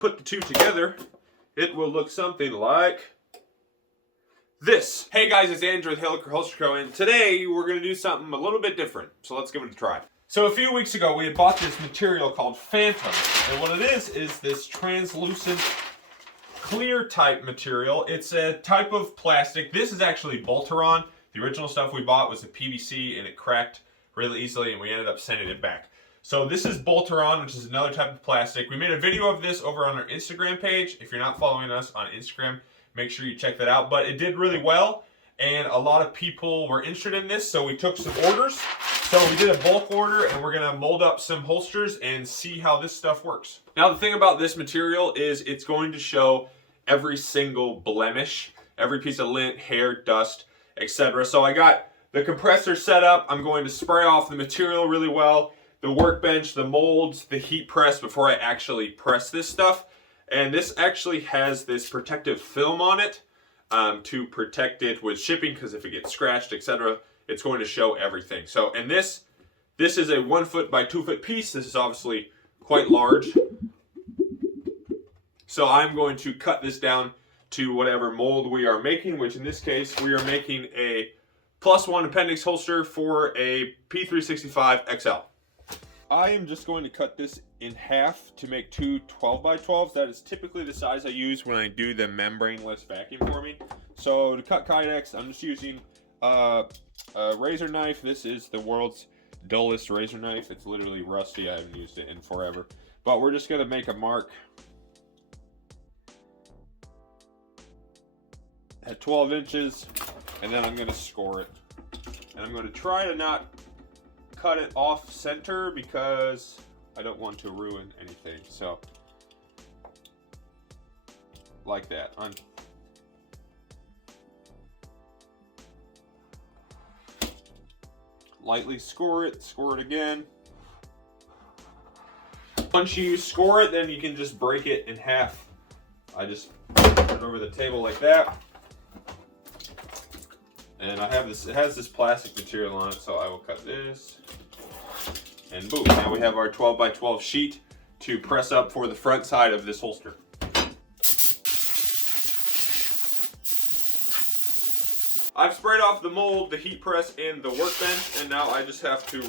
Put the two together, it will look something like this. Hey guys, it's Andrew with Hilliker Holster Co. And today we're going to do something a little bit different. So let's give it a try. So a few weeks ago we had bought this material called Phantom. And what it is this translucent clear type material. It's a type of plastic. This is actually Boltaron. The original stuff we bought was a PVC and it cracked really easily and we ended up sending it back. So this is Boltaron, which is another type of plastic. We made a video of this over on our Instagram page. If you're not following us on Instagram, make sure you check that out. But it did really well, and a lot of people were interested in this, so we took some orders. So we did a bulk order, and we're gonna mold up some holsters and see how this stuff works. Now the thing about this material is it's going to show every single blemish, every piece of lint, hair, dust, etc. So I got the compressor set up. I'm going to spray off the material really well, the workbench, the molds, the heat press before I actually press this stuff. And this actually has this protective film on it to protect it with shipping, because if it gets scratched, etc., it's going to show everything. So, and this is a 1 foot by 2 foot piece. This is obviously quite large. So I'm going to cut this down to whatever mold we are making, which in this case, we are making a +1 appendix holster for a P365 XL. I am just going to cut this in half to make two 12 by 12s. That is typically the size I use when I do the membraneless vacuum forming. So to cut Kydex, I'm just using a razor knife. This is the world's dullest razor knife. It's literally rusty. I haven't used it in forever. But we're just going to make a mark at 12 inches, and then I'm going to score it. And I'm going to try to not cut it off center because I don't want to ruin anything. So like that. Lightly score it again. Once you score it, then you can just break it in half. I just put it over the table like that. And I have this, it has this plastic material on it, so I will cut this. And boom, now we have our 12 by 12 sheet to press up for the front side of this holster. I've sprayed off the mold, the heat press, and the workbench, and now I just have to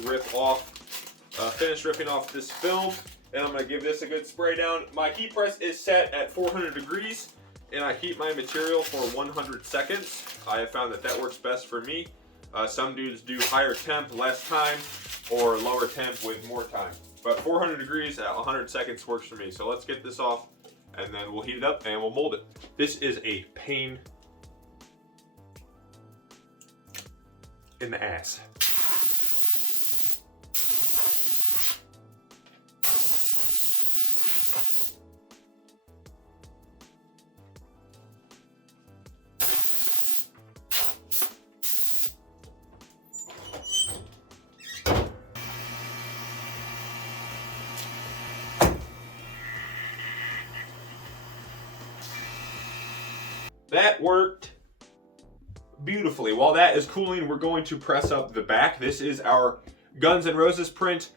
finish ripping off this film, and I'm gonna give this a good spray down. My heat press is set at 400 degrees, and I heat my material for 100 seconds. I have found that that works best for me. Some dudes do higher temp, less time, or lower temp with more time. But 400 degrees at 100 seconds works for me. So let's get this off, and then we'll heat it up and we'll mold it. This is a pain in the ass. That worked beautifully. While that is cooling, we're going to press up the back. This is our Guns N' Roses print.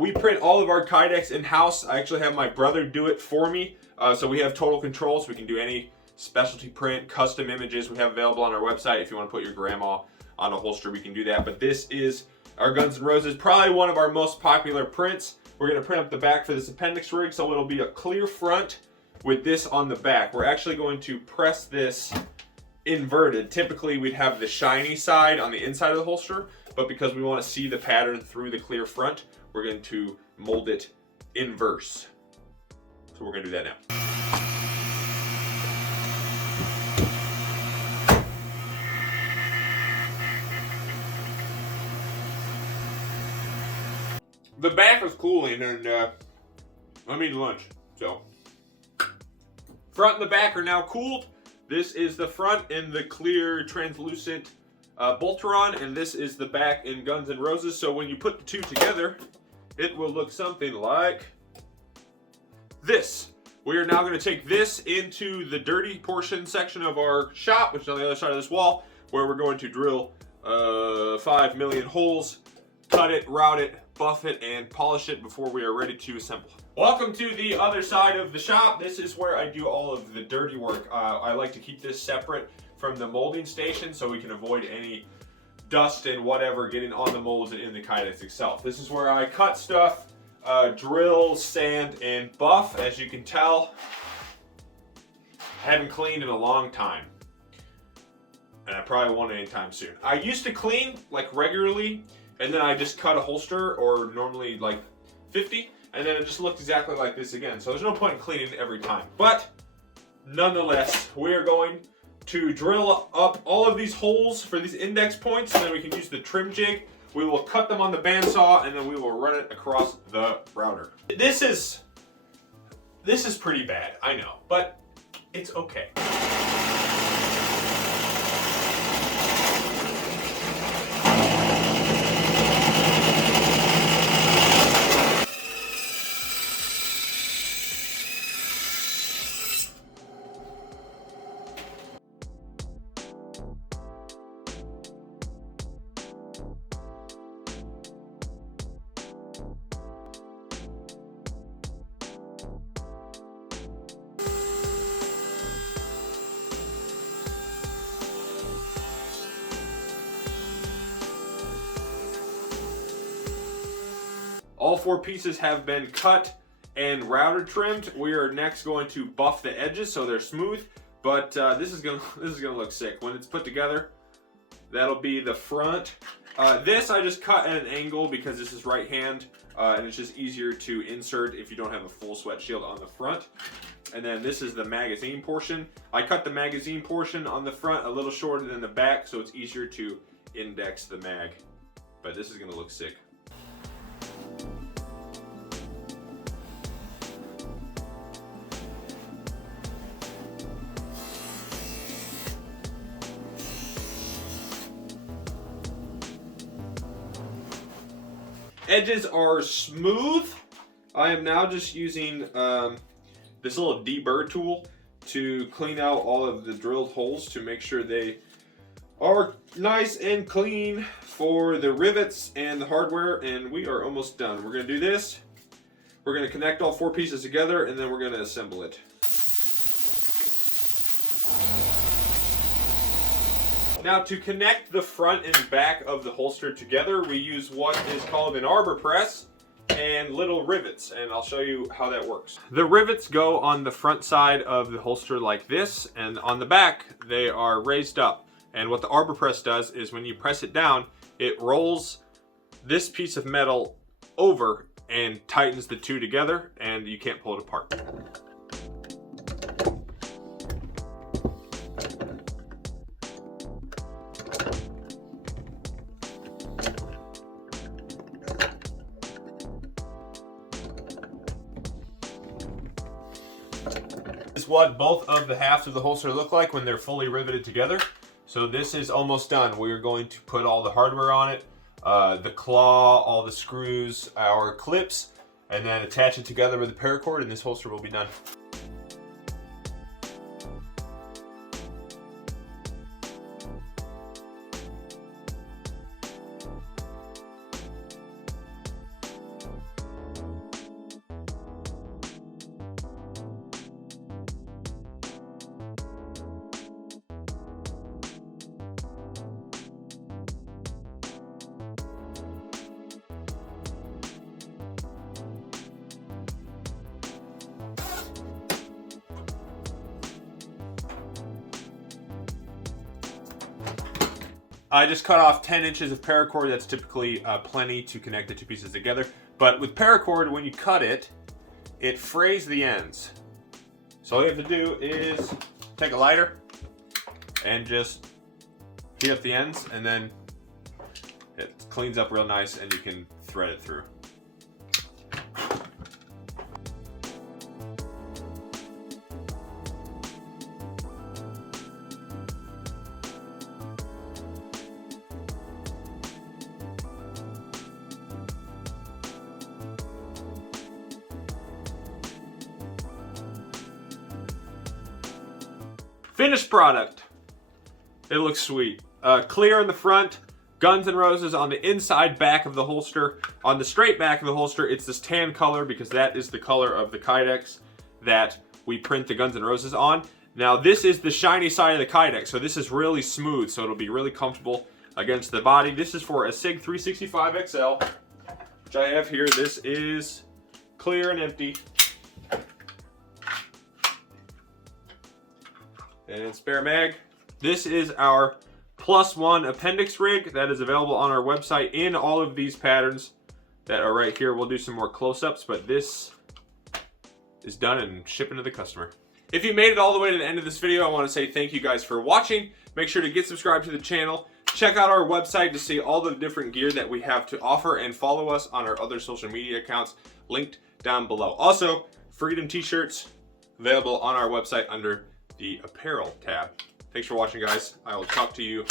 We print all of our Kydex in-house. I actually have my brother do it for me. So we have total control, so we can do any specialty print, custom images we have available on our website. If you want to put your grandma on a holster, we can do that. But this is our Guns N' Roses, probably one of our most popular prints. We're going to print up the back for this appendix rig, so it'll be a clear front with this on the back. We're actually going to press this inverted. Typically we'd have the shiny side on the inside of the holster, but because we want to see the pattern through the clear front, we're going to mold it inverse. So we're going to do that now. The back is cooling, and I'm eating lunch, so. Front and the back are now cooled. This is the front in the clear translucent Boltaron, and this is the back in Guns N' Roses. So when you put the two together, it will look something like this. We are now going to take this into the dirty portion section of our shop, which is on the other side of this wall, where we're going to drill 5 million holes, cut it, route it, buff it and polish it before we are ready to assemble. Welcome to the other side of the shop. This is where I do all of the dirty work. I like to keep this separate from the molding station so we can avoid any dust and whatever getting on the molds and in the Kydex itself. This is where I cut stuff, drill, sand, and buff. As you can tell, I haven't cleaned in a long time. And I probably won't anytime soon. I used to clean like regularly, and then I just cut a holster, or normally like 50, and then it just looked exactly like this again. So there's no point in cleaning every time. But nonetheless, we are going to drill up all of these holes for these index points, and then we can use the trim jig. We will cut them on the bandsaw, and then we will run it across the router. This is pretty bad, I know, but it's okay. All 4 pieces have been cut and router trimmed. We are next going to buff the edges so they're smooth, but this is gonna look sick when it's put together. That'll be the front. This I just cut at an angle because this is right hand, and it's just easier to insert if you don't have a full sweat shield on the front. And then this is the magazine portion. I cut the magazine portion on the front a little shorter than the back, so it's easier to index the mag. But this is gonna look sick. Edges are smooth. I am now just using this little deburr tool to clean out all of the drilled holes to make sure they are nice and clean for the rivets and the hardware, and we are almost done. We're going to do this. We're going to connect all 4 pieces together, and then we're going to assemble it. Now, to connect the front and back of the holster together, we use what is called an arbor press and little rivets, and I'll show you how that works. The rivets go on the front side of the holster like this, and on the back they are raised up. And what the arbor press does is when you press it down, it rolls this piece of metal over and tightens the 2 together, and you can't pull it apart. This is what both of the halves of the holster look like when they're fully riveted together. So this is almost done. We are going to put all the hardware on it, the claw, all the screws, our clips, and then attach it together with a paracord, and this holster will be done. I just cut off 10 inches of paracord. That's typically plenty to connect the 2 pieces together. But with paracord, when you cut it, it frays the ends. So all you have to do is take a lighter and just heat up the ends, and then it cleans up real nice and you can thread it through. Finished product. It looks sweet. Clear in the front, Guns N' Roses on the inside back of the holster. On the straight back of the holster, it's this tan color because that is the color of the Kydex that we print the Guns N' Roses on. Now this is the shiny side of the Kydex, so this is really smooth, so it'll be really comfortable against the body. This is for a SIG 365 XL, which I have here. This is clear and empty. And spare mag. This is our +1 appendix rig that is available on our website in all of these patterns that are right here. We'll do some more close-ups, but this is done and shipping to the customer. If you made it all the way to the end of this video, I want to say thank you guys for watching. Make sure to get subscribed to the channel. Check out our website to see all the different gear that we have to offer, and follow us on our other social media accounts linked down below. Also, Freedom t-shirts available on our website under the apparel tab. Thanks for watching, guys. I will talk to you